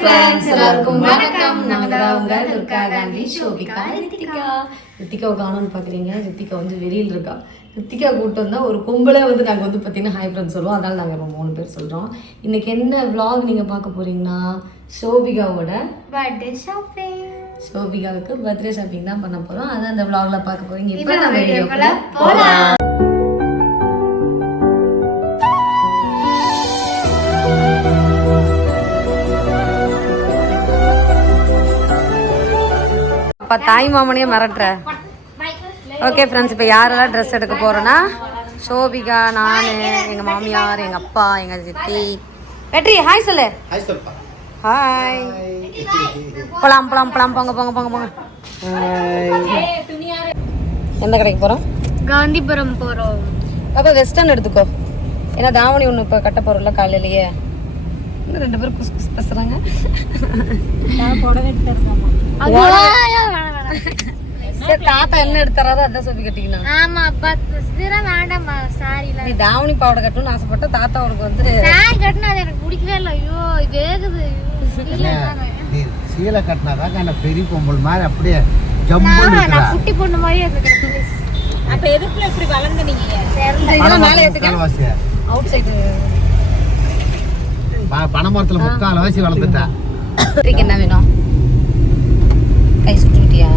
Friends, எல்லாருக்கும் வணக்கம். நாங்க தான் உங்க துர்கா காந்தி, ஷோபிகா, ரித்திகா. ரித்திகாவை காணோன்னு பார்க்குறீங்க. ரித்திகா வந்து வெளியில் இருக்கா. ரித்திகா கூட்டம் வந்தால் ஒரு கும்பலே வந்து நாங்கள் வந்து பார்த்தீங்கன்னா ஹை ஃப்ரெண்ட்ஸ் சொல்லுவோம். அதனால் நாங்கள் இப்போ 3 பேர் சொல்கிறோம். இன்றைக்கி என்ன விளாக் நீங்கள் பார்க்க போகிறீங்கன்னா ஷோபிகாவோட பர்த்டே ஷாப்பிங். ஷோபிகாவுக்கு பர்த்டே ஷாப்பிங் தான் பண்ண போகிறோம். அதான் அந்த விளாகில் பார்க்க போகிறீங்க. இப்போ நம்ம வீடியோக்குள்ள போகலாம். அப்பா தாய் மாமனையே மிரட்டுற. ஓகே ஃப்ரெண்ட்ஸ், இப்போ யாரெல்லாம் ட்ரெஸ் எடுக்க போகிறோன்னா ஷோபிகா, நான், எங்கள் மாமியார், எங்கள் அப்பா, எங்கள் சித்தி. வெற்றி ஹாய் சொல்லு. ஹாய். போலாம் போலாம் போலாம், போங்க போங்க போங்க போங்க. எந்த கடைக்கு போகிறோம்? காந்திபுரம் போகிறோம். அப்போ வெஸ்டர்ன் எடுத்துக்கோ. ஏன்னா தாவணி ஒன்று இப்போ கட்ட போகிறோம்ல காலையிலேயே. இன்னும் 2 பேரும் குஸ் குஸ் பேசுகிறாங்க. தாத்தா என்ன எடுத்தாரோ அதான் சொல்லி கட்டிக்கணும். ஆமா வேண்டாம், சாரில நீ தாவணி பாவடை கட்டணும்னு ஆசைப்பட்ட தாத்தா உனக்கு வந்து சாரி கட்டினா அது எனக்கு பிடிக்கவே இல்லை. ஐயோ வேகுது. சீலை கட்டினாதான் பெரிய பொம்பல் மாதிரி அப்படியே ஜம்புன்னு இருக்கா. நான் குட்டி பொண்ணு மாதிரி இருக்கு. அப்ப எதுக்குள்ள இப்படி வளர்ந்து நீங்க மேல ஏத்துக்க. அவுட் சைடு பனைமரத்துல 3/4 வாசி வளர்ந்துட்டா. என்ன வேணும்? கை சுட்டுக்கிட்டியா?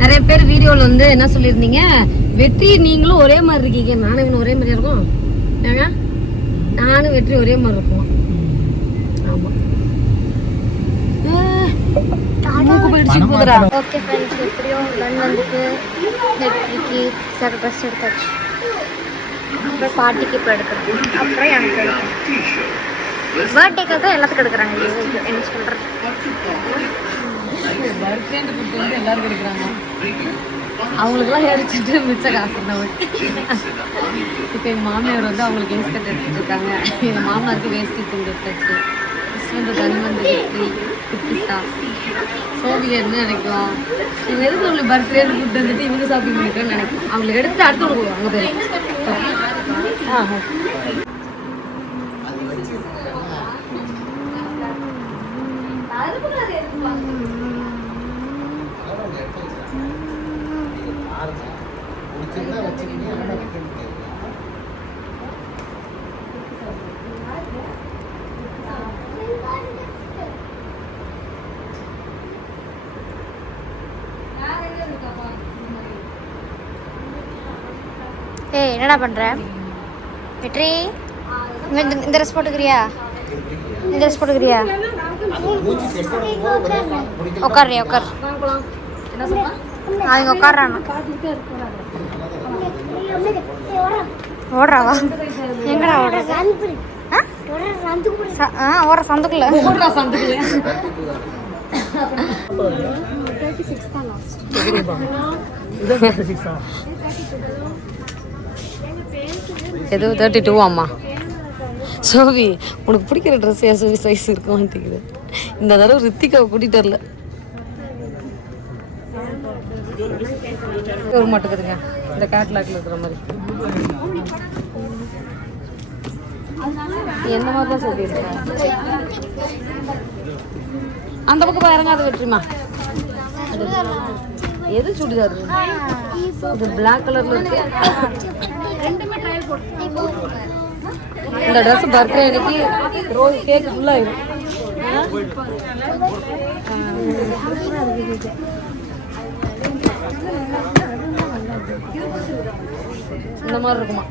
நிறைய பேர் வீடியோவில் வந்து என்ன சொல்லியிருந்தீங்க, வெற்றி நீங்களும் ஒரே மாதிரி இருக்கீங்க, நானும் இவனும் ஒரே மாதிரி இருக்கும். ஏங்க நானும் வெற்றி ஒரே மாதிரி இருக்கும். ஆமாம். போயிடுச்சு போதுரா. ஓகே ஃப்ரெண்ட்ஸ், எப்படியும் லண்டனுக்கு வெற்றிக்கு ட்ரெஸ் எடுத்தாச்சு. அப்புறம் பாட்டிக்கு இப்போ எடுக்கணும். அப்புறம் எனக்கு எடுக்கணும். பர்த்டேக்காக தான் எல்லாத்துக்கும் எடுக்கிறாங்க. என்ன சொல்கிறது, எல்லாரும் எடுக்கிறாங்க. அவங்களுக்குலாம் எடுத்துட்டு மிச்ச காசு தான். இப்போ எங்கள் மாமியார் வந்து அவங்களுக்கு வேஸ்ட் எடுத்துட்டு இருக்காங்க. எங்கள் மாமனாருக்கு வேஸ்டி துண்டு எடுத்தாச்சு. வந்து தன்வந்து வெற்றி குட்டிஸ்டா சோபிகா என்ன நினைக்கும், இவங்க எதுக்கு அவங்களுக்கு பர்த்டேன்னு கூப்பிட்டு வந்துட்டு இவங்க ஷாப்பிங் பண்ணிட்டோன்னு நினைக்கும். அவங்களுக்கு எடுத்து அடுத்து கொடுக்கும் அங்கே போய். ஏய் என்னடா பண்ற வெற்றி? இந்த ட்ரெஸ் போட்டுக்கிறியா? இந்த ட்ரெஸ் போட்டுக்கிறியா? உட்கார்றியா? உட்கார். அவங்க உட்கார்றாங்க. ஓடுறாவா? எங்கடா ஓடுற? ஓடுற சந்துக்குள்ள. ஓடுறா சந்துக்குள்ள. ஏதோ 32 அம்மா. சோவி உனக்கு பிடிக்கிற ட்ரெஸ் ஏன் சோவி சைஸ் இருக்க மாட்டேங்குது. இந்த தடவை ரித்திகாவை கூட்டிட்டு வரல. ஒரு மாட்டுக்குதுங்க இந்த கேட்லாக்ல இருக்கிற மாதிரி. எந்த மாதிரி தான் சொல்லியிருக்கேன். அந்த பக்கம் இறங்காத வெற்றிமா. எது சுடிதார்? இது பிளாக் கலர்ல இருக்கு. இந்த ட்ரெஸ் பர்த்டே அன்னைக்கு ரோஸ் கேக் ஃபுல்லா ஆயிடும். இந்த மாதிரி இருக்குமா?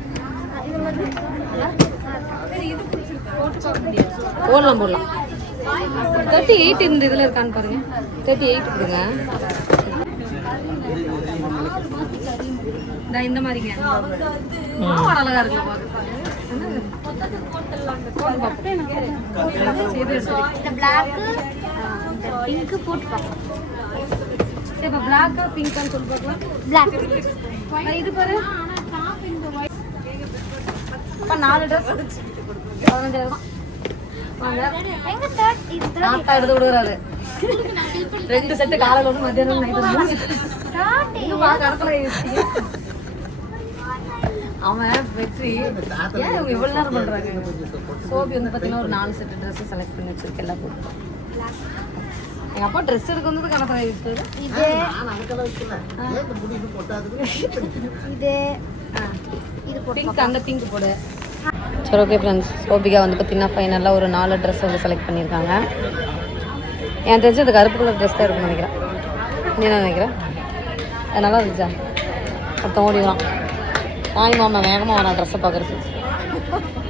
போடலாம் போடலாம். 38 இந்த இதுல இருக்கான்னு பாருங்க. 38 கொடுங்க. இந்த மாதிரிங்க அழகா இருக்கு. இது பாரு 4 ட்ரெஸ் 15,000 எடுத்து விடுறாரு. 2 செட்டு காலையில் ஒன்று மத்தியானம் நைட்டு. அவன் வெற்றி ஏன் இவங்க இவ்வளோ நேரம் பண்ணுறாங்க? சோபி வந்து பார்த்தீங்கன்னா ஒரு 4 செட்டு ட்ரெஸ்ஸு செலக்ட் பண்ணி வச்சிருக்கு எல்லாம் போட்டு. எங்கள் அப்பா ட்ரெஸ் எடுக்க வந்தது கணக்காக இருக்குது. இது இது இது பிங்க், அந்த பிங்க் போடு. சரி ஓகே ஃப்ரெண்ட்ஸ், சோபிகா வந்து பார்த்தீங்கன்னா ஃபைனலாக ஒரு 4 ட்ரெஸ் வந்து செலக்ட் பண்ணியிருக்காங்க. என் தெரிஞ்சு அந்த கருப்பு கலர் ட்ரெஸ் தான் இருக்குன்னு நினைக்கிறேன். நீ என்ன நினைக்கிறேன்? அது நல்லா இருந்துச்சா? ஒருத்தன் ஓடிவான். தாய் மாமா வேகமாக வரான் ட்ரெஸ்ஸை பார்க்குறது.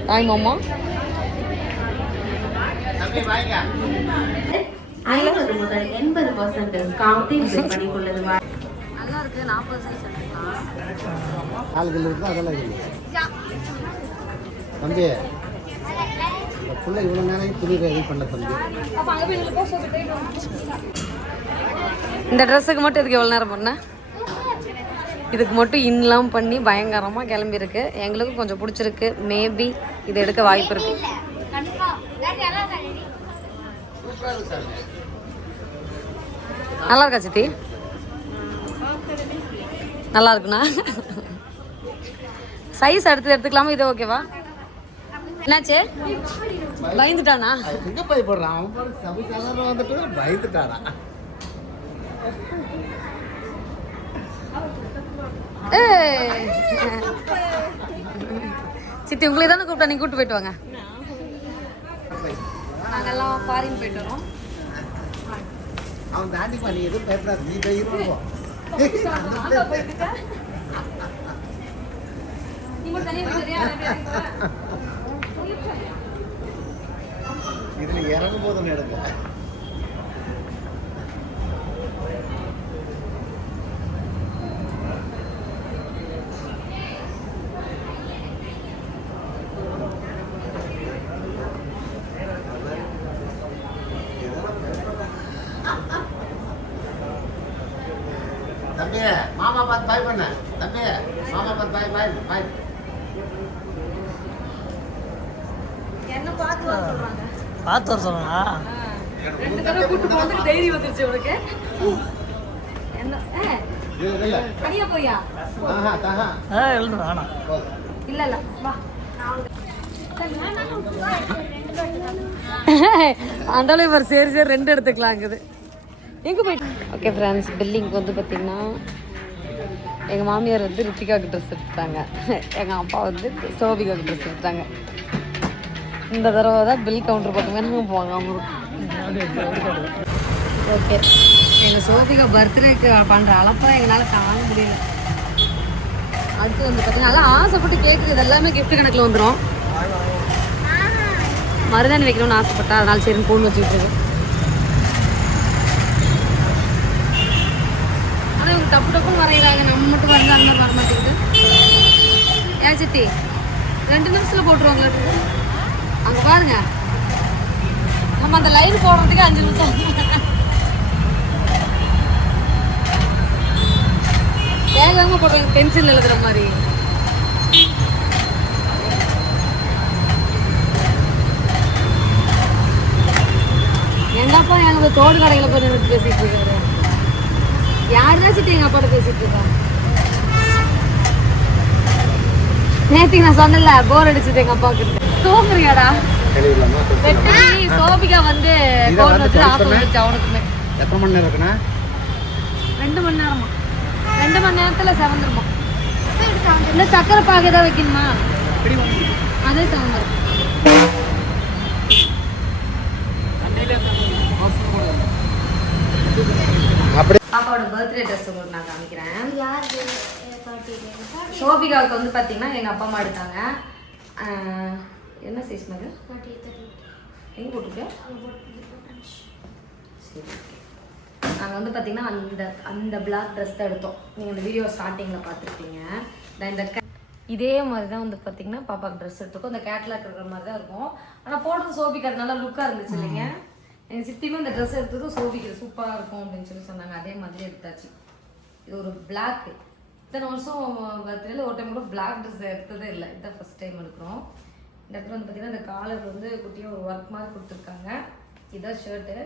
தாய் மாமா 50 முதல் 80% டிஸ்கவுண்டில் விற்பனை உள்ளது. நல்லா இருக்கு. 40 சைஸ் எடுத்துக்கலாம். ஆளுகள் இருந்தால் அதெல்லாம் இல்லை தம்பி. இந்த பிள்ளை இவ்வளோ நேரம் துணி ரெடி பண்ண தம்பி. இந்த ட்ரெஸ்ஸுக்கு மட்டும் இதுக்கு எவ்வளோ நேரம் பண்ணேன்? இதுக்கு மட்டும் இன்லாம் பண்ணி பயங்கரமாக கிளம்பியிருக்கு. எங்களுக்கும் கொஞ்சம் பிடிச்சிருக்கு. மேபி இதை எடுக்க வாய்ப்பு இருக்கு. நல்லா இருக்கா சித்தி? நல்லா இருக்குண்ணா. சைஸ் அடுத்து எடுத்துக்கலாமா? இது ஓகேவா? என்னாச்சு? பயந்துட்டானா? எங்கே பயப்படுறான் அவன்? பாரு சபை கலர் வந்துட்டு பயந்துட்டானா? சித்தி உங்களை தானே கூப்பிட்டா, நீங்க கூப்பிட்டு போயிட்டு வாங்க. நாங்கெல்லாம் ஃபாரின் போயிட்டு வரோம். அவன் தாண்டி பண்ணி எதுவும் பயப்படாது, நீ தைரியம். இதுல இறங்கும் போது நடக்க தம்பி. மாமா பார்த்து பாய் பண்ண தம்பி. மாமா பார்த்து பாய் பாய் பாய். என்ன பார்த்து வர சொல்றாங்க? பார்த்து வர சொல்லணா? 2 தடவை கூட்டு போறதுக்கு தைரியம் வந்துருச்சு உனக்கு. என்ன இல்ல தனியா போயா? ஆஹா தாஹா எழுது வேணாம். இல்ல இல்ல வா. அந்த அளவு ஒரு சரி 2 எடுத்துக்கலாங்குது. எங்கே போயிட்டு? ஓகே ஃப்ரெண்ட்ஸ், பில்லிங்க்கு வந்து பார்த்திங்கன்னா எங்கள் மாமியார் வந்து ரித்திகாவுக்கு ட்ரெஸ் எடுத்துட்டாங்க. எங்கள் அப்பா வந்து சோபிகாவுக்கு ட்ரெஸ் எடுத்துட்டாங்க. இந்த தடவை தான் பில் கவுண்டர் பக்கமே நாங்கள் போகாமல் இருக்கோம். ஓகே, எங்கள் சோபிகா பர்த்டேக்கு பண்ணுற அளப்பெல்லாம் எங்களால் தாங்க முடியல. அடுத்து வந்து பார்த்தீங்கன்னா அதான் ஆசைப்பட்டு கேட்குறது இது எல்லாமே கிஃப்ட் கணக்கில் வந்துடும். மருதாணி வைக்கணும்னு ஆசைப்பட்டா, அதனால சரின்னு ஃபோன் வச்சுக்கிட்டு இருக்கு. ஆனால் இவங்க டப்பு டப்புன்னு வரைகிறாங்க, நம்ம மட்டும் வரைஞ்சா அந்த மாதிரி வர மாட்டேங்குது. ஏன் சித்தி 2 நிமிஷத்தில் போட்டுருவாங்களா? அங்கே பாருங்க, நம்ம அந்த லைன் போடுறதுக்கு 5 நிமிஷம். வேகமாக போடுறாங்க, பென்சில் எழுதுற மாதிரி. எங்கப்பா எங்க தோடு கடைகளை போய் நின்று பேசிட்டு இருக்காரு. யாருதான் சிட்டி எங்க அப்பாட்ட பேசிட்டு இருக்கா? நேற்றுக்கு நான் சொன்னல போர் அடிச்சது எங்க அப்பாவுக்கு. தூங்குறியாடா? வெற்றி சோபிகா வந்து கோட் வச்சு ஆஃப் வந்துருச்சு அவனுக்குமே. எத்தனை மணி நேரம் இருக்குண்ணா? 2 மணி நேரமா? 2 மணி நேரத்தில் செவந்துருமா? இல்லை சக்கரை பாகு ஏதாவது வைக்கணுமா? அதே செவந்துரும். பாப்பாவோட பர்த்டே ட்ரெஸ் உங்களுக்கு நான் காமிக்கிறேன். சோபிகாவுக்கு வந்து பார்த்தீங்கன்னா எங்கள் அப்பா அம்மா எடுத்தாங்க. என்ன சைஸ் மாதிரி எங்கே போட்டுருக்கேன்? சரி, நாங்கள் வந்து பார்த்தீங்கன்னா அந்த பிளாக் ட்ரெஸ் தான் எடுத்தோம். நீங்கள் அந்த வீடியோ ஸ்டார்டிங்கில் பார்த்துருப்பீங்க. இந்த இதே மாதிரி தான் வந்து பார்த்தீங்கன்னா பாப்பாவுக்கு ட்ரெஸ் எடுத்துருக்கோம். இந்த கேட்லாக் இருக்கிற மாதிரி தான் இருக்கும். ஆனால் போடுறது சோபிக்கு நல்லா லுக்காக இருந்துச்சு இல்லைங்க. எங்கள் சித்தியுமே இந்த ட்ரெஸ் எடுத்ததும் சோபிக்கு சூப்பராக இருக்கும் அப்படின்னு சொல்லி சொன்னாங்க. அதே மாதிரி எடுத்தாச்சு. இது ஒரு பிளாக். இத்தனை வருஷம் பர்த்டேல ஒரு டைம் கூட பிளாக் ட்ரெஸ் எடுத்ததே இல்லை. இதுதான் ஃபஸ்ட் டைம் எடுக்கிறோம். இந்த இடத்துல வந்து பார்த்தீங்கன்னா இந்த காலர் வந்து குட்டியாக ஒரு ஒர்க் மாதிரி கொடுத்துருக்காங்க. இதுதான் ஷர்ட்டு.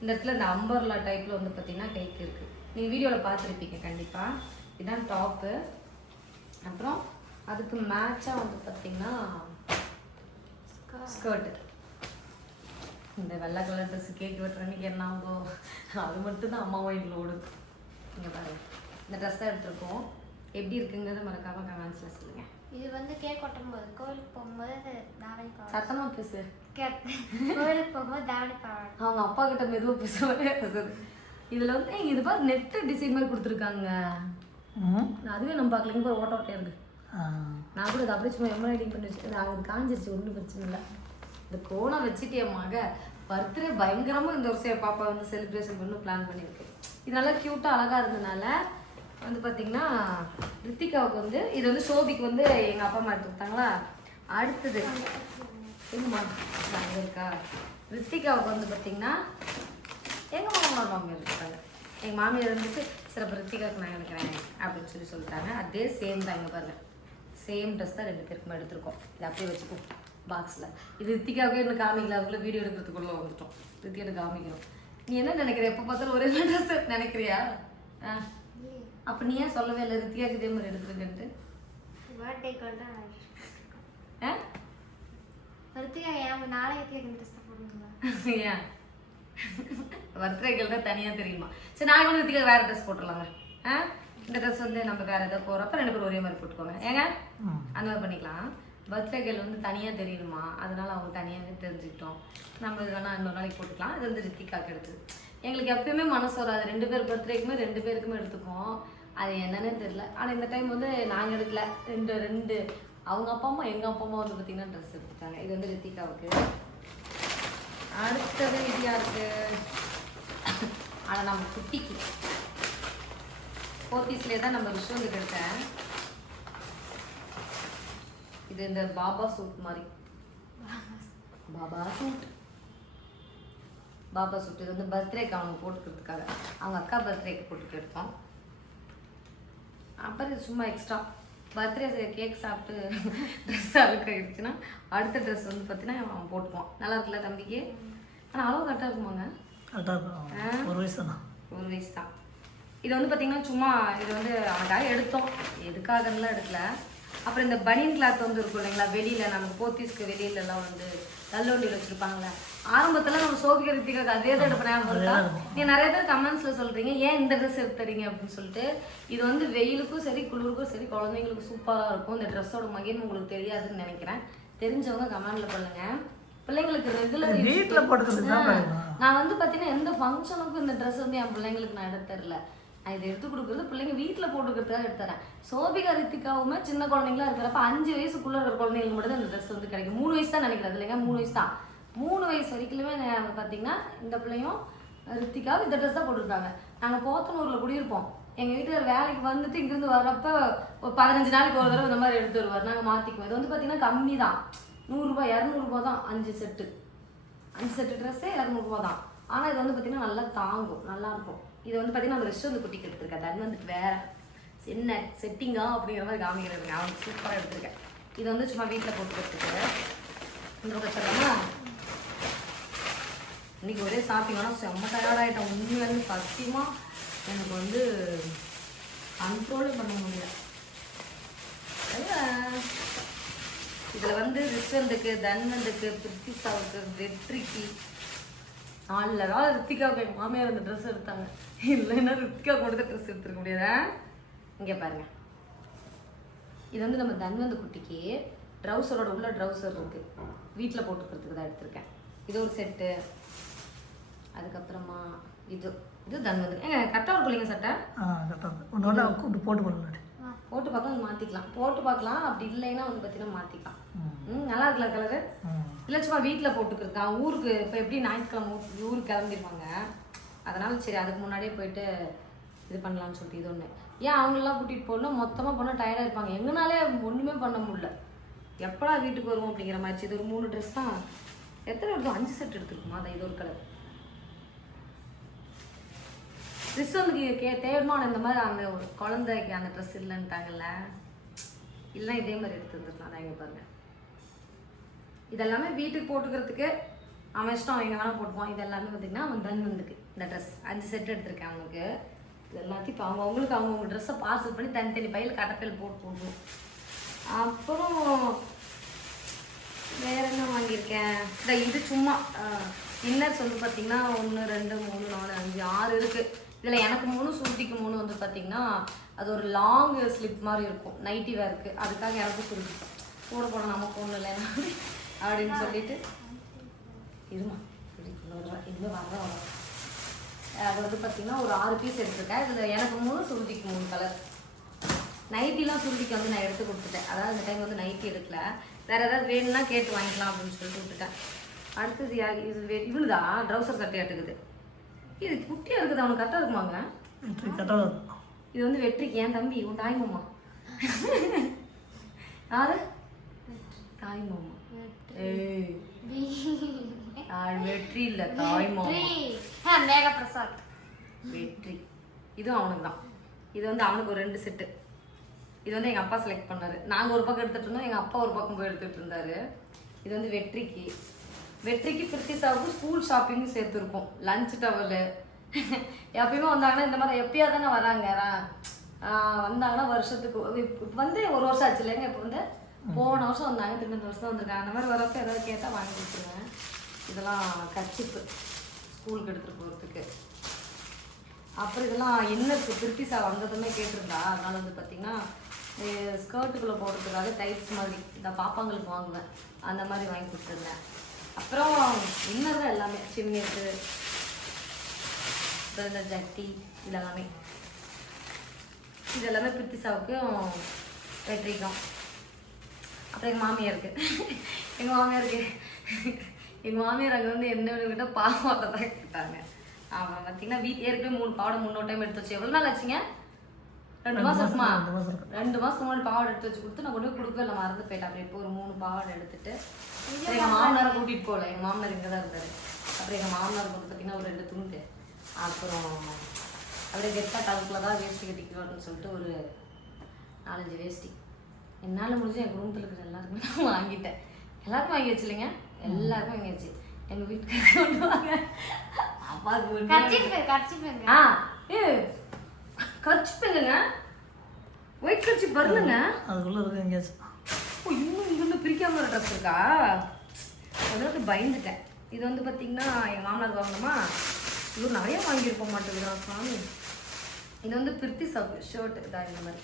இந்த இடத்துல இந்த அம்பர்லா டைப்பில் வந்து பார்த்தீங்கன்னா கைக்கு இருக்குது. நீங்கள் வீடியோவில் பார்த்துருப்பீங்க கண்டிப்பாக. இதுதான் டாப்பு. அப்புறம் அதுக்கு மேட்சாக வந்து பார்த்தீங்கன்னா ஸ்கர்ட்டு. இந்த வெள்ளை கலர் ட்ரெஸ்ஸு கேக் வெட்டுறன்னைக்கு என்ன ஆகும், அது மட்டும்தான் அம்மா மைண்டில் ஓடுது. இங்கே பாருங்கள், இந்த ட்ரெஸ் தான் எடுத்துருக்கோம். எப்படி இருக்குங்கிறத மறக்காம கமெண்ட்ஸில் சொல்லுங்கள். இது வந்து கேக் ஒட்டும்போது கோவிலுக்கு போகும்போது தாவணி பாவாடை. சத்தமாக பேசு. கோவிலுக்கு போகும்போது தாவணி பாவாடை. அவங்க அப்பா கிட்ட மெதுவாக பேசுவாங்க பேசுது. இதில் வந்து இது பாரு நெட்டு டிசைன் மாதிரி கொடுத்துருக்காங்க. அதுவே நம்ம பார்க்கல, இங்கே ஓட்ட ஓட்டையாக இருக்குது. நான் கூட அதை அப்படியே சும்மா எம்ப்ராய்டிங் பண்ணி வச்சு அது காஞ்சிருச்சு, ஒன்றும் பிரச்சனை இல்லை. இந்த கோணம் வச்சுட்டு என் மக பர்த்டே பயங்கரமாக இந்த வருஷம் பாப்பா வந்து செலிப்ரேஷன் பண்ணி பிளான் பண்ணியிருக்கு. இது நல்லா க்யூட்டாக அழகாக இருந்ததுனால வந்து பார்த்திங்கன்னா ரித்திகாவுக்கு வந்து இது வந்து சோபிக்கு வந்து எங்கள் அப்பா அம்மா எடுத்து கொடுத்தாங்களா. அடுத்தது எங்கம்மா அங்கே இருக்கா, ரித்திகாவுக்கு வந்து பார்த்திங்கன்னா எங்கள் மாமியார் இருக்காங்க. எங்கள் மாமியார் வந்துட்டு சிறப்பு ரித்திகாவுக்கு நான் எடுக்கிறேன் அப்படின்னு சொல்லிட்டாங்க. அதே சேம் தான். இங்கே பாருங்கள், சேம் ட்ரெஸ் தான் 2 பேருக்குமே எடுத்திருக்கோம். இது அப்படியே வச்சுப்போம் பாக்ஸில். இது ரித்திகாவுக்கே எனக்கு காமிக்கல, அதுக்குள்ளே வீடியோ எடுக்கிறதுக்குள்ளே வந்துட்டோம். ரித்திகாவுக்கு காமிக்கணும். நீ என்ன நினைக்கிற, எப்போ பார்த்தாலும் ஒரே ட்ரெஸ் நினைக்கிறியா? அப்போ நீ ஏன் சொல்லவே இல்லை ரித்திகாவுக்கு இதே மாதிரி எடுத்துருக்கேன்ட்டு? பர்த்டேக்கு தான் ரித்திகா ஏன் நாளைக்கு ட்ரெஸ் போடுவீங்களா? ஏன் பர்த்டேக்கள் தான் தனியாக தெரியுமா? சரி நாளைக்கு வந்து ரித்திகா வேறு ட்ரெஸ் போட்டுடலாங்க. இந்த ட்ரெஸ் வந்து நம்ம வேறு எதாவது போகிறப்ப 2 பேரும் ஒரே மாதிரி போட்டுக்கோங்க. ஏங்க அந்த மாதிரி பண்ணிக்கலாம். பர்த்டேக்கள் வந்து தனியாக தெரியணுமா, அதனால் அவங்க தனியாகவே தெரிஞ்சுக்கிட்டோம். நம்ம இது வேணால் இன்னொரு நாளைக்கு போட்டுக்கலாம். இது வந்து ரித்திகாவுக்கு எடுத்தது. எங்களுக்கு எப்பயுமே மனசு வராது, 2 பேர் பர்த்டேக்குமே 2 பேருக்குமே எடுத்துக்குவோம். அது என்னன்னே தெரியல. ஆனால் இந்த டைம் வந்து நாங்கள் எடுக்கல. ரெண்டு அவங்க அப்பா அம்மா எங்கள் அப்பா அம்மா வந்து பார்த்திங்கன்னா ட்ரெஸ் எடுத்துட்டாங்க. இது வந்து ரித்திகாவுக்கு. அடுத்தது இது யாருக்கு, ஆனால் நம்ம குட்டிக்கு போத்தீஸ்லேயே தான் நம்ம விஷயத்துக்கு எடுத்தேன். இது இந்த பாபா சூட் மாதிரி, பாபா சூட் இது வந்து பர்த்டேக்கு அவங்க போட்டுக்கிறதுக்காக, அவங்க அக்கா பர்த்டேக்கு போட்டுட்டு எடுத்தோம். அப்புறம் இது சும்மா எக்ஸ்ட்ரா பர்த்டே கேக் சாப்பிட்டு ட்ரெஸ் அழுக்காயிடுச்சுன்னா அடுத்த ட்ரெஸ் வந்து பார்த்தீங்கன்னா அவன் போட்டுக்குவான். நல்லா இருக்குல்ல தம்பிக்கு? ஆனால் அளவு கரெக்டாக இருக்குமாங்க? ஒரு வயசு தான். ஒரு வயசு தான். இது வந்து பார்த்தீங்கன்னா சும்மா இது வந்து அவனுக்காக எடுத்தோம், எதுக்காகலாம் எடுக்கல. அப்புறம் இந்த பனியன் கிளாத் வந்து இருக்கும் இல்லைங்களா, வெளியில் நம்ம போத்தீஸ்க்கு வெளியிலலாம் வந்து தள்ளுவண்டியில் வச்சுருப்பாங்களே, ஆரம்பத்தில் நம்ம சோபிக்க ரித்திகாக்கு அதே தான் எடுப்பேன். நீங்கள் நிறைய பேர் கமெண்ட்ஸில் சொல்கிறீங்க ஏன் இந்த ட்ரெஸ் எடுத்துறீங்க அப்படின்னு சொல்லிட்டு. இது வந்து வெயிலுக்கும் சரி குளிருக்கும் சரி குழந்தைங்களுக்கு சூப்பராக இருக்கும். இந்த ட்ரெஸ்ஸோட மகிமை உங்களுக்கு தெரியாதுன்னு நினைக்கிறேன். தெரிஞ்சவங்க கமெண்டில் பண்ணுங்கள். பிள்ளைங்களுக்கு ரெகுலர் வீட்டில் போட்டுக்கிறது. நான் வந்து பார்த்தீங்கன்னா எந்த ஃபங்க்ஷனுக்கும் இந்த ட்ரெஸ் வந்து என் பிள்ளைங்களுக்கு நான் எடுத்து தரல. நான் இதை எடுத்து கொடுக்குறது பிள்ளைங்க வீட்டில் போட்டுக்கிறதுக்காக எடுத்துறேன். சோபிகா ரித்திகாவுமே சின்ன குழந்தைங்களா இருக்கிறப்ப 5 வயசுக்குள்ளே இருக்கிற குழந்தைங்களுக்கு மட்டும் தான் இந்த ட்ரெஸ் வந்து கிடைக்கும். 3 வயசு தான் நினைக்கிறது இல்லைங்க, 3 வயசு தான். 3 வயசு வரைக்குமே பார்த்தீங்கன்னா இந்த பிள்ளையும் ரித்திகாவும் இந்த ட்ரெஸ் தான் போட்டுருக்காங்க. நாங்கள் போத்தனூரில் குடியிருப்போம். எங்கள் வீட்டில் வேலைக்கு வந்துட்டு இங்கேருந்து வரப்போ ஒரு 15 நாளைக்கு ஒரு தடவை இந்த மாதிரி எடுத்து வருவார். நாங்கள் மாற்றிக்குவோம். இது வந்து பார்த்தீங்கன்னா கம்மி தான், 100 ரூபா 200 ரூபா தான். 5 செட்டு ட்ரெஸ்ஸே 200 ரூபா தான். ஆனால் இது வந்து பார்த்தீங்கன்னா நல்லா தாங்கும், நல்லாயிருக்கும். இது வந்து பார்த்தீங்கன்னா அந்த ரெஸ்ட் வந்து குட்டிக்கு எடுத்துருக்கேன். அது வந்துட்டு வேறு என்ன செட்டிங்கா அப்படிங்கிற மாதிரி காமிக்கிறது. அவனுக்கு சூப்பராக எடுத்துருக்கேன். இது வந்து சும்மா வீட்டில் போட்டுக்கிறதுக்கு இந்த வச்சிடலாமா. இன்றைக்கி ஒரே ஷாப்பிங்கான செம்ம டயர்டாகிட்டேன். உண்மையாலுமே சத்தியமாக எனக்கு வந்து கண்ட்ரோலே பண்ண முடியல. இதில் வந்து ரிஸ்வந்துக்கு, தன்வந்துக்கு, பிரித்திஷாவுக்கு, வெற்றிக்கு 4 நாள் ரித்திகாவுக்கு எங்கள் மாமியார் அந்த ட்ரெஸ் எடுத்தாங்க. இல்லைன்னா ரித்திகா கொடுத்த ட்ரெஸ் எடுத்துருக்க முடியாதா? இங்கே பாருங்கள், இது வந்து நம்ம தன்வந்து குட்டிக்கு ட்ரௌசரோட உள்ள ட்ரௌசர் இருக்குது, வீட்டில் போட்டுக்கிறதுக்கு தான் எடுத்திருக்கேன். இது ஒரு செட்டு. அதுக்கப்புறமா இது தன்வந்து கரெக்டாக இருக்கும் இல்லைங்க சட்டை? கரெக்டாக போட்டு பார்க்கலாம், மாற்றிக்கலாம். போட்டு பார்க்கலாம், அப்படி இல்லைன்னா வந்து பார்த்தீங்கன்னா மாற்றிக்கலாம். நல்லா இருக்குல்ல கலரு? இல்லை சும்மா வீட்டில் போட்டுக்கிறதுக்கு. அவன் ஊருக்கு இப்போ எப்படி ஞாயிற்றுக்கிழமை ஊருக்கு கிளம்பிடுவாங்க, அதனால் சரி அதுக்கு முன்னாடியே போயிட்டு இது பண்ணலான்னு சொல்லிட்டு இது ஒன்று. ஏன் அவங்களெலாம் கூட்டிகிட்டு போகணும், மொத்தமாக போனால் டயர்டாக இருப்பாங்க. எங்கனாலே ஒன்றுமே பண்ண முடியல, எப்படா வீட்டுக்கு வருவோம் அப்படிங்கிற மாதிரி. இது ஒரு 3 ட்ரெஸ் தான். எத்தனை எடுத்தோம்? 5 செட் எடுத்துருக்குமா? அதை இது ஒரு கலர் ட்ரெஸ் வந்து தேடணும். ஆனால் இந்த மாதிரி அந்த ஒரு குழந்தைக்கு அந்த ட்ரெஸ் இல்லைன்ட்டாங்கல்ல, இல்லைன்னா இதே மாதிரி எடுத்து வந்துருக்கலாம். அதான் இங்கே பாருங்கள், இதெல்லாமே வீட்டுக்கு போட்டுக்கிறதுக்கு அவன் இஷ்டம், அவங்க வேணால் போட்டுப்பான். இது எல்லாமே பார்த்திங்கன்னா அவன் தன்வந்துக்கு இந்த ட்ரெஸ் 5 செட் எடுத்திருக்கேன் அவனுக்கு. இது எல்லாத்தையும் இப்போ அவங்கவுங்களுக்கு அவங்கவுங்க ட்ரெஸ்ஸை பார்சல் பண்ணி தனித்தனி பையில் கட்டப்பையில் போட்டு போடுவோம். அப்புறம் வேற என்ன வாங்கியிருக்கேன், இந்த இது சும்மா இன்னர்ஸ் வந்து பார்த்தீங்கன்னா 1 2 3 4 5 6 இருக்குது. இதில் எனக்கு 3 சுருட்டிக்கு 3 வந்து பார்த்தீங்கன்னா அது ஒரு லாங் ஸ்லிப் மாதிரி இருக்கும், நைட்டி வேருக்கு. அதுக்காக எனக்கு சுருட்டிப்போம் கூட போட நமக்கு ஒன்றும் இல்லை அப்படின்னு சொல்லிட்டு இருமா இதுவே வர அது வந்து பார்த்தீங்கன்னா ஒரு 6 பீஸ் எடுத்துருக்கேன். இதில் எனக்கு 3 சுருட்டிக்கு 3 கலர். நைட்டிலாம் சுருட்டிக்கு வந்து நான் எடுத்து கொடுத்துட்டேன். அதாவது இந்த டைம் வந்து நைட்டி எடுக்கல, வேறு ஏதாவது வேணும்னா கேட்டு வாங்கிக்கலாம் அப்படின்னு சொல்லிட்டு விட்டுட்டேன். அடுத்தது இது இவனுதா ட்ரௌசர் சட்டையாட்டுக்குது. இது குட்டியாக இருக்குது, அவனுக்கு கரெக்டாக இருக்குமாங்க? கரெக்டாக இருக்கும். இது வந்து வெற்றிக்கு என் தம்பி உன் தாய் மாமா. யாரு தாய் மாமா? ஏய் வெற்றி இல்லை தாய் மாமா, மேகா பிரசாத் வெற்றி. இதுவும் அவனுக்கு தான். இது வந்து அவனுக்கு ஒரு 2 செட்டு. இது வந்து எங்கள் அப்பா செலக்ட் பண்ணாரு. நாங்கள் ஒரு பக்கம் எடுத்துகிட்டு இருந்தோம், எங்கள் அப்பா ஒரு பக்கம் போய் எடுத்துகிட்டு இருந்தாரு. இது வந்து வெற்றிக்கு பிரித்திசாவுக்கு ஸ்கூல் ஷாப்பிங்கும் சேர்த்துருக்கோம். லஞ்ச் டவலு எப்பயுமே வந்தாங்கன்னா இந்த மாதிரி எப்பயா தானே வராங்க, வந்தாங்கன்னா வருஷத்துக்கு வந்து 1 வருஷம் ஆச்சு இல்லைங்க. இப்போ வந்து போன வருஷம் வந்தாங்க, திரும்ப இந்த வருஷம் தான் வந்திருக்காங்க. அந்த மாதிரி வரப்போ ஏதாவது கேட்டால் வாங்கி கொடுத்துருவேன். இதெல்லாம் கர்ச்சிப்பு ஸ்கூலுக்கு எடுத்துகிட்டு போகிறதுக்கு. அப்புறம் இதெல்லாம் இன்னர்ஸ் பிரித்திசா வந்ததுமே கேட்டிருந்தா, அதனால வந்து பார்த்திங்கன்னா ஸ்கர்ட்டுக்குள்ளே போடுறதுக்காக டைட்ஸ் மாதிரி இந்த பாப்பாங்களுக்கு வாங்குவேன், அந்த மாதிரி வாங்கி கொடுத்துருந்தேன். அப்புறம் இன்னர் தான் எல்லாமே சிம்மிட்டு இந்த ஜட்டி இதெல்லாமே பிரித்திசாவுக்கும் வெற்றிக்கும். அப்புறம் எங்கள் மாமியாருக்கு எங்கள் மாமியார் அங்கே வந்து என்ன கிட்ட பாவாடை தான் கேட்டாங்க. அவன் பார்த்தீங்கன்னா ஏற்கனவே 3 பாவாடை 3 டைம் எடுத்து வச்சு. எவ்வளோ நாள் ஆச்சுங்க? 2 மாதம் இருக்குமா? 2 மாதத்துக்கு முன்னாடி பாவாடை எடுத்து வச்சு கொடுத்து நான் கொண்டு போய் கொடுக்கவே இல்லை, மறந்து போயிட்டேன். அப்படி இப்போ ஒரு 3 பாவாடை எடுத்துட்டு எங்கள் மாமனாரை கூட்டிகிட்டு போகல, எங்கள் மாமனார் இங்கே தான் இருந்தார். அப்புறம் எங்கள் மாமனாருக்கு வந்து பார்த்தீங்கன்னா ஒரு 2 துண்டு, அப்புறம் அப்படியே கெட்டாக கலப்பில் தான் வேஷ்டி கட்டிக்கணும்னு சொல்லிட்டு ஒரு 4-5 வேஷ்டி என்னால் முடிஞ்சு என் குடும்பத்தில் இருக்கிற எல்லாருக்குமே நான் வாங்கிட்டேன். எல்லாருக்கும் வாங்கி வச்சு இல்லைங்க, எல்லாருக்கும் வாங்கி வச்சு. எங்கள் வீட்டுக்கு கொண்டு வாங்க அப்பாவுக்கு கர்ச்சிப்புங்க, ஒயிட் கர்ச்சிப் வரலங்க. அதுக்குள்ளே இருக்கு எங்கேயாச்சும். ஓ இன்னும் இங்கேருந்து பிரிக்காம ஒரு ட்ரெஸ் இருக்கா? அதாவது பயந்துட்டேன். இது வந்து பார்த்தீங்கன்னா எங்கள் மாமனார் வாங்கினோமா, இது நிறைய வாங்கியிருக்க மாட்டேங்குதா சாமி. இது வந்து பிரித்திசாவுக்கு ஷர்ட் இதாக இந்த மாதிரி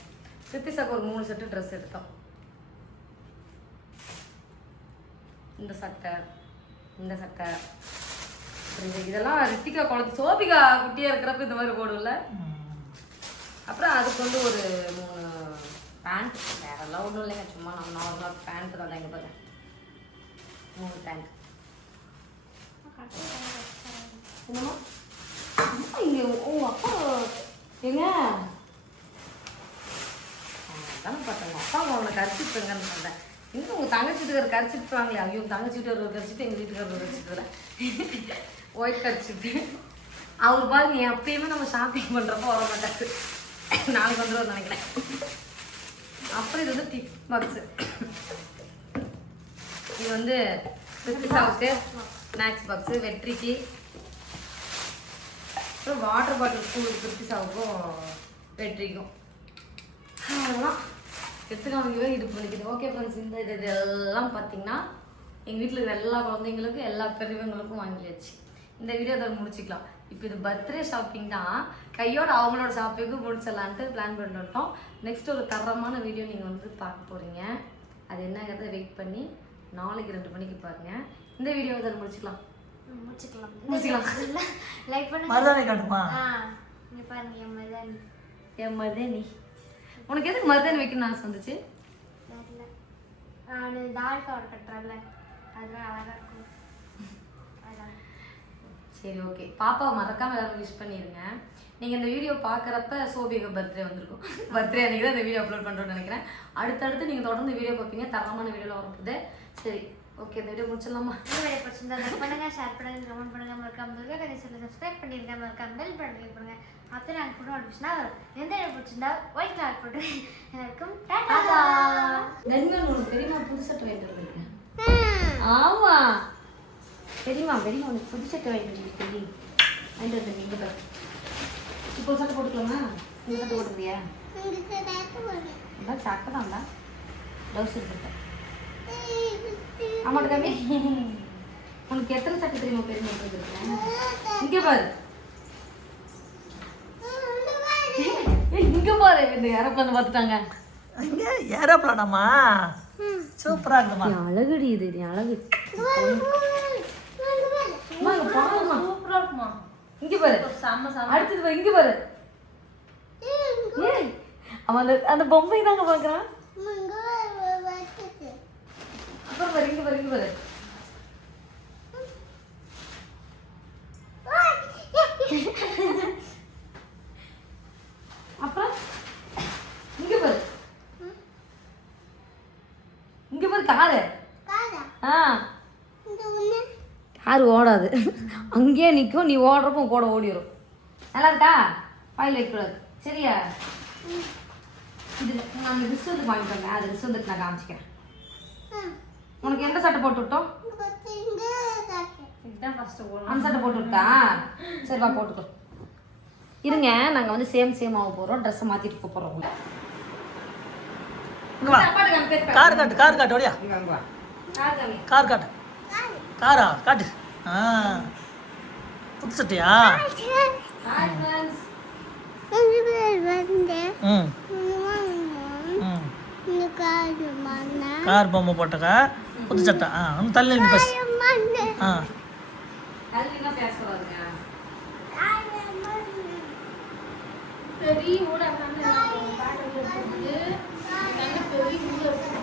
பிரித்திசாவுக்கு ஒரு 3 செட்டு ட்ரெஸ் எடுத்தோம். இந்த சட்டை இதெல்லாம் ரித்திகா குழந்தை சோபிகா குட்டியாக இருக்கிறப்ப இந்த மாதிரி போடும்ல. அப்புறம் அதுக்கு வந்து ஒரு 3 பேண்ட், வேறெல்லாம் ஒன்றும் இல்லைங்க, சும்மா நம்ம நார்மலாக பேண்ட் தான். இங்கே பாருங்க 3 பேண்ட். என்னம்மா இங்கே உங்கள் அப்பா ஏங்க தானே பார்த்தாங்க அப்பா அவனை கரிச்சிட்டுங்கன்னு சொன்னேன். இன்னும் உங்கள் தங்கச்சி வீட்டுக்காரர் கரிச்சிட்டுவாங்களே, ஐயோ தங்கச்சி வீட்டுக்காரர் ஒரு கரிச்சிட்டு எங்கள் வீட்டுக்காரர் ஒரு கரிச்சிட்டு வரேன் ஒயிட் கரிச்சிட்டு. அவர் பாருங்க எப்பயுமே நம்ம ஷாப்பிங் பண்ணுறப்போ வர மாட்டாரு, நாளைக்கு வந்துடுவோம் நினைக்கிறேன். அப்புறம் இது வந்து டிஃப் பாக்ஸு. இது வந்து பிரித்திசாவுக்கு ஸ்நாக்ஸ் பாக்ஸு, வெற்றிக்கு. அப்புறம் வாட்டர் பாட்டில் ஸ்கூல் பிரித்திசாவுக்கும் வெற்றிக்கும். அதெல்லாம் எடுத்துக்காமவே இது பண்ணிக்கிது. ஓகே ஃப்ரெண்ட்ஸ், இந்த இதெல்லாம் பார்த்தீங்கன்னா எங்கள் வீட்டில் இருக்கிற எல்லா குழந்தைங்களுக்கும் எல்லா பெரியவங்களுக்கும் வாங்கியாச்சு. இந்த வீடியோ அதை முடிச்சிக்கலாம். இப்போ இது பர்த்டே ஷாப்பிங் தான், கையோட அவங்களோட ஷாப்பிங்கும் முடிச்சிடலான்ட்டு பிளான் பண்ணிட்டோம். நெக்ஸ்ட் ஒரு தரமான வீடியோ நீங்கள் வந்து பார்க்க போகிறீங்க. அது என்னங்கிறத வெயிட் பண்ணி நாளைக்கு 2 மணிக்கு பாருங்கள். இந்த வீடியோ அதை முடிச்சிக்கலாம். லைக் பண்ணுங்க. மருதாணி காட்டுமா? இங்க பாருங்க என் மருதாணி. உனக்கு எதுக்கு மருதாணி வைக்கணும்னு ஆசை வந்துச்சு? நான் தால் கவர் கட்டுறேன்ல, அதுதான் அழகாக இருக்கும். சரி ஓகே, பாப்பாவை மறக்காமல் எல்லாரும் விஷ் பண்ணிடுங்க. நீங்கள் இந்த வீடியோ பார்க்குறப்ப சோபிக்கு பர்த்டே வந்திருக்கும். பர்த்டே அன்றைக்கி தான் இந்த வீடியோ அப்லோட் பண்ணுறோன்னு நினைக்கிறேன். அடுத்தடுத்து நீங்கள் தொடர்ந்து வீடியோ பார்ப்பீங்க, தரமான வீடியோவில் வரப்போகுது. சரி ஓகே, இந்த வீடியோ முடிச்சிடலாமா? இந்த வீடியோ பிடிச்சிருந்தா லைக் பண்ணுங்க, ஷேர் பண்ணுங்க, கமெண்ட் பண்ணுங்க, மறக்காம கதை சொல்லி சப்ஸ்கிரைப் பண்ணிருங்க, மறக்காம பெல் பட்டன் கிளிக் பண்ணுங்க. அப்போ நாங்கள் கூட நோட்டிஃபிகேஷனா வரும். எந்த வீடியோ பிடிச்சிருந்தா ஒயிட் கலர் போட்டு எல்லாருக்கும் டாடா. நெல்மன் உனக்கு தெரியுமா புது சட்டை வாங்கிட்டு வந்திருக்கேன்? ஆமா தெரியுமா உனக்கு புது சட்டை வாங்கிட்டு வந்திருக்கேன். வாங்கிட்டு வந்திருக்கேன். இங்கே பாரு, இப்போ சட்டை போட்டுக்கலாமா? இந்த சட்டை போட்டுக்கிறியா? அதான் சட்டை தான்டா. ப்ளவுஸ் எடுத்துருக்கேன். ஆமாட்டு கம்மி. உனக்கு எத்தனை சட்டை தெரியுமா பெரிய எடுத்துருக்கேன்? இங்கே பாரு, இங்கே பாரு, இந்த ஏரோப்ளான் பார்த்துட்டாங்க. இங்கே ஏரோப்ளானாம்மா சூப்பராக இருக்குமா. நீ அழகுடி, இது நீ அழகு. சூப்பரா இருக்குமா? இங்கே பாரு, செம்ம செம்ம. அடுத்தது பாரு, இங்கே பாரு. ஏய், அவன் அந்த பொம்மை தாங்க பார்க்குறான். அப்புறம் பாரு, இங்கே பாரு, இங்கே பாரு. அப்புறம் இங்கே பாரு, இங்கே பாரு காரு. ஆ, கார் ஓடாது, அங்கேயே நிற்கும். நீ ஓடுறப்போ கூட ஓடிடும். நல்லா இருக்கா? வாயில் வைக்கக்கூடாது சரியா? இது நான் ட்ரெஸ் வந்து வாங்கிட்டோங்க, அது ட்ரெஸ் வந்துட்டு நான் காமிச்சிக்கிறேன். உனக்கு எந்த சட்டை போட்டு விட்டோம்? இதுதான் ஃபர்ஸ்ட் போடணும். அந்த சட்டை போட்டு விட்டா? சரி வா போட்டுக்கோ. இருங்க, நாங்கள் வந்து சேம் ஆக போகிறோம். ட்ரெஸ்ஸை மாற்றிட்டு போகிறோம். கார் காட்டு, கார் காட்டு, ஓடியா கார் காட்டு. காரா காட்டு. ஆ, புது சட்டையா? ம் ம், கார் பொம்மை போட்டக்கா, புது சட்டை. ஆ, ஒன்று தள்ளி பஸ். ஆ, பேசக்கூடாதுங்க. பெரிய ஊட